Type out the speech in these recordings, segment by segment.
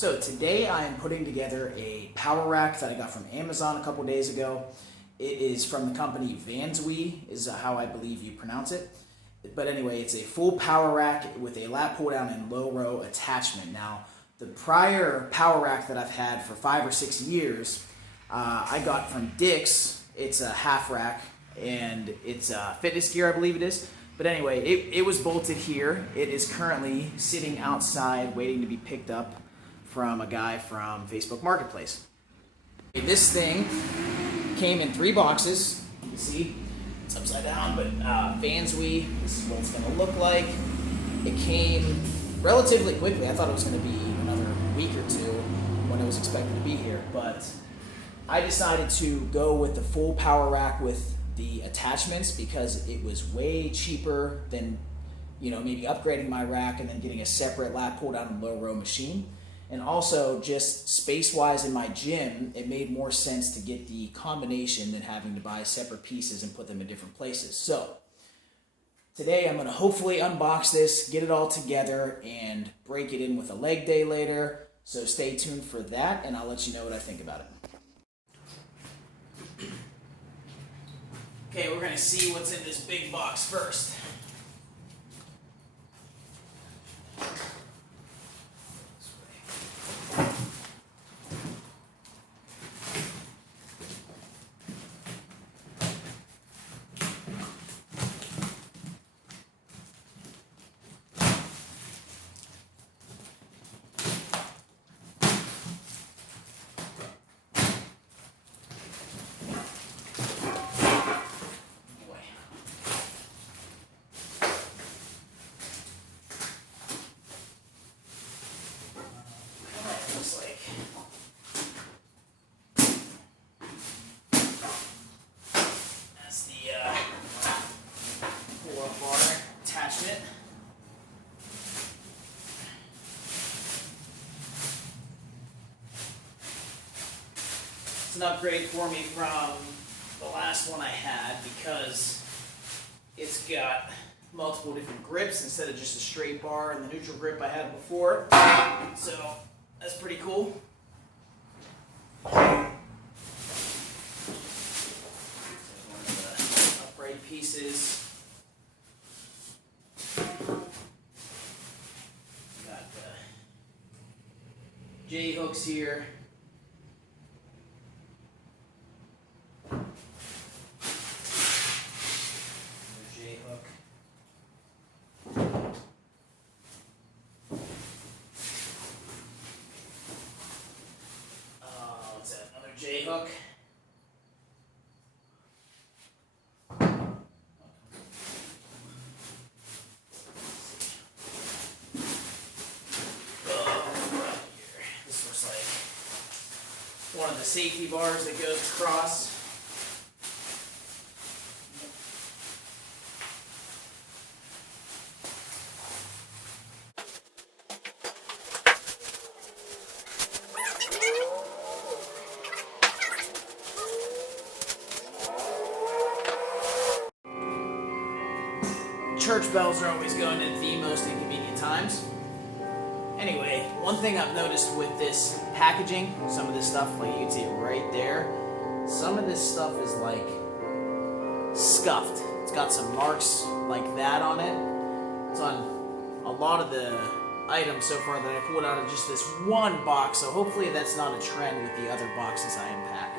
So today I am putting together a power rack that I got from Amazon a couple days ago. It is from the company Vanswe, is how I believe you pronounce it. But anyway, it's a full power rack with a lat pull down and low row attachment. Now, the prior power rack that I've had for 5 or 6 years, I got from Dick's. It's a half rack and it's fitness gear, I believe it is. But anyway, it was bolted here. It is currently sitting outside waiting to be picked up from a guy from Facebook Marketplace. This thing came in 3 boxes. You can see it's upside down, but Vanswe, this is what it's going to look like. It came relatively quickly. I thought it was going to be another week or two when it was expected to be here, but I decided to go with the full power rack with the attachments because it was way cheaper than, maybe upgrading my rack and then getting a separate lat pull down and low row machine. And also, just space-wise in my gym, it made more sense to get the combination than having to buy separate pieces and put them in different places. So, today I'm going to hopefully unbox this, get it all together, and break it in with a leg day later. So stay tuned for that, and I'll let you know what I think about it. Okay, we're going to see what's in this big box first. Attachment. It's an upgrade for me from the last one I had because it's got multiple different grips instead of just a straight bar and the neutral grip I had before. So that's pretty cool. One of the upright pieces. J hooks here. J hook. What's that? Another J hook. One of the safety bars that goes across. Church bells are always going at the most inconvenient times. Anyway, one thing I've noticed with this packaging, some of this stuff, like you can see it right there, some of this stuff is like scuffed. It's got some marks like that on it. It's on a lot of the items so far that I pulled out of just this one box, so hopefully that's not a trend with the other boxes I unpack.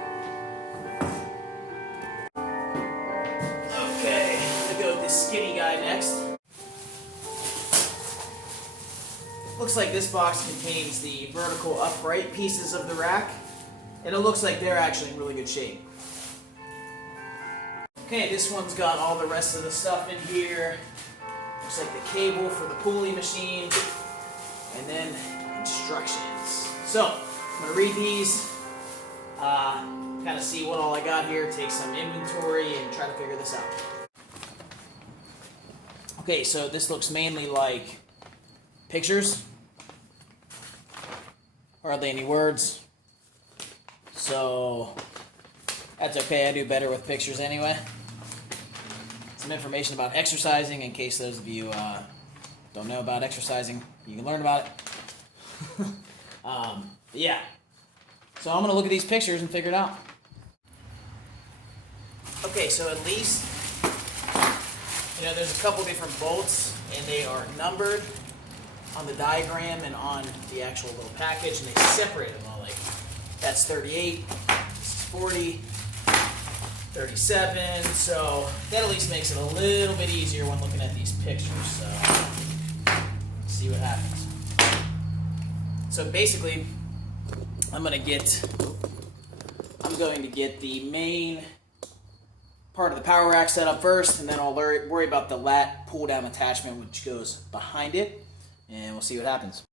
Okay, I'm gonna go with this skinny guy next. Looks like this box contains the vertical upright pieces of the rack, and it looks like they're actually in really good shape. Okay, this one's got all the rest of the stuff in here. Looks like the cable for the pulley machine, and then instructions. So, I'm going to read these, kind of see what all I got here, take some inventory, and try to figure this out. Okay, so this looks mainly like pictures. Hardly any words. So that's okay, I do better with pictures anyway. Some information about exercising in case those of you don't know about exercising. You can learn about it. Yeah. So I'm gonna look at these pictures and figure it out. Okay, so at least, there's a couple different bolts, and they are numbered on the diagram and on the actual little package, and they separate them all. Like, that's 38, this is 40, 37. So that at least makes it a little bit easier when looking at these pictures. So let's see what happens. So basically, I'm going to get the main part of the power rack set up first, and then I'll worry about the lat pull down attachment which goes behind it, and we'll see what happens.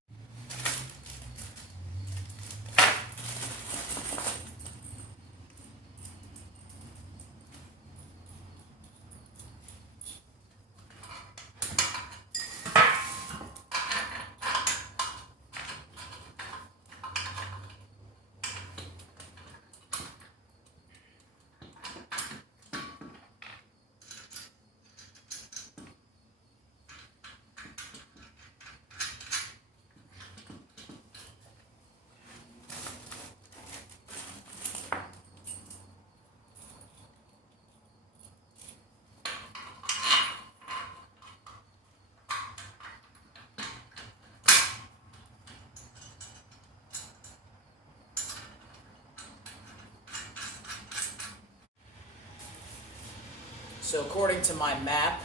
So according to my map,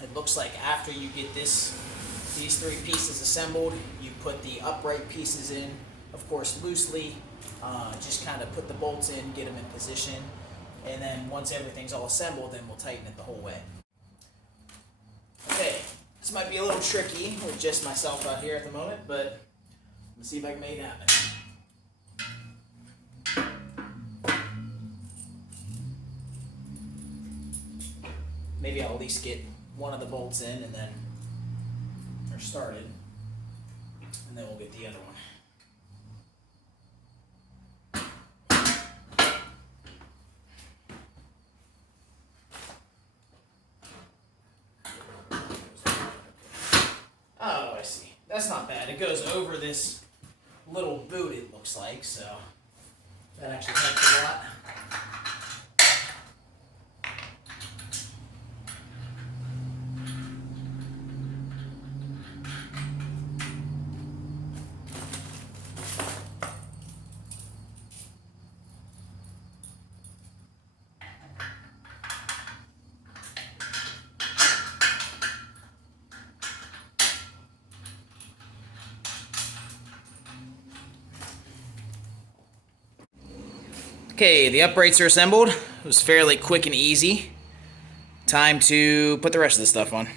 it looks like after you get these three pieces assembled, you put the upright pieces in, of course loosely, just kind of put the bolts in, get them in position, and then once everything's all assembled, then we'll tighten it the whole way. Okay, this might be a little tricky with just myself out here at the moment, but let's see if I can make it happen. Maybe I'll at least get one of the bolts in and then, or started, and then we'll get the other one. Oh, I see. That's not bad. It goes over this little boot, it looks like, so that actually helps a lot. Okay, the uprights are assembled. It was fairly quick and easy. Time to put the rest of the stuff on.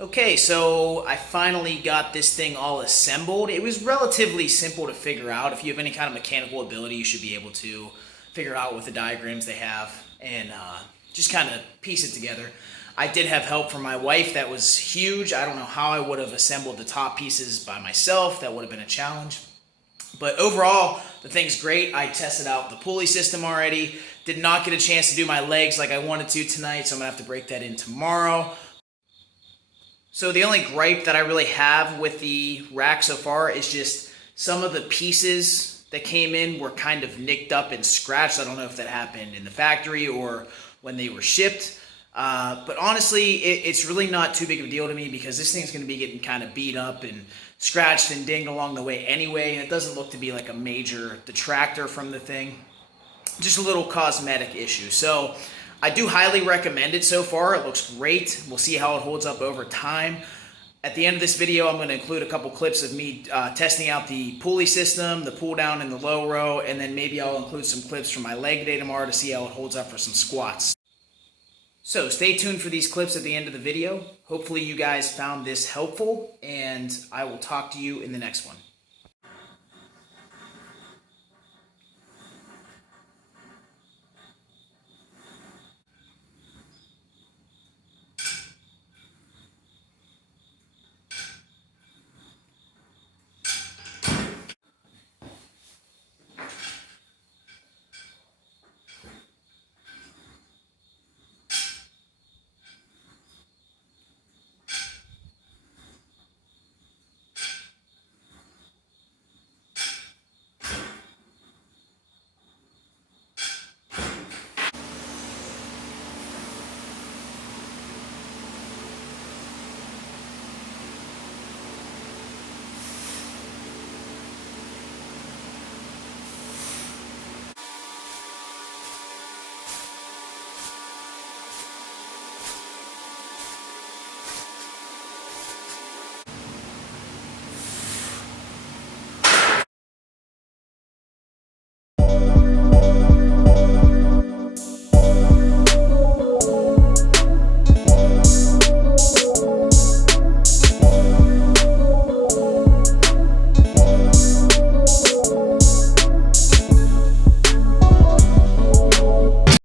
Okay, so I finally got this thing all assembled. It was relatively simple to figure out. If you have any kind of mechanical ability, you should be able to figure out with the diagrams they have and just kind of piece it together. I did have help from my wife. That was huge. I don't know how I would have assembled the top pieces by myself. That would have been a challenge. But overall, the thing's great. I tested out the pulley system already. Did not get a chance to do my legs like I wanted to tonight, so I'm going to have to break that in tomorrow. So the only gripe that I really have with the rack so far is just some of the pieces that came in were kind of nicked up and scratched. I don't know if that happened in the factory or when they were shipped. But honestly, it's really not too big of a deal to me because this thing's going to be getting kind of beat up and scratched and dinged along the way anyway. And it doesn't look to be like a major detractor from the thing. Just a little cosmetic issue. So I do highly recommend it so far. It looks great. We'll see how it holds up over time. At the end of this video, I'm going to include a couple clips of me testing out the pulley system, the pull down in the low row, and then maybe I'll include some clips from my leg day tomorrow to see how it holds up for some squats. So stay tuned for these clips at the end of the video. Hopefully you guys found this helpful, and I will talk to you in the next one.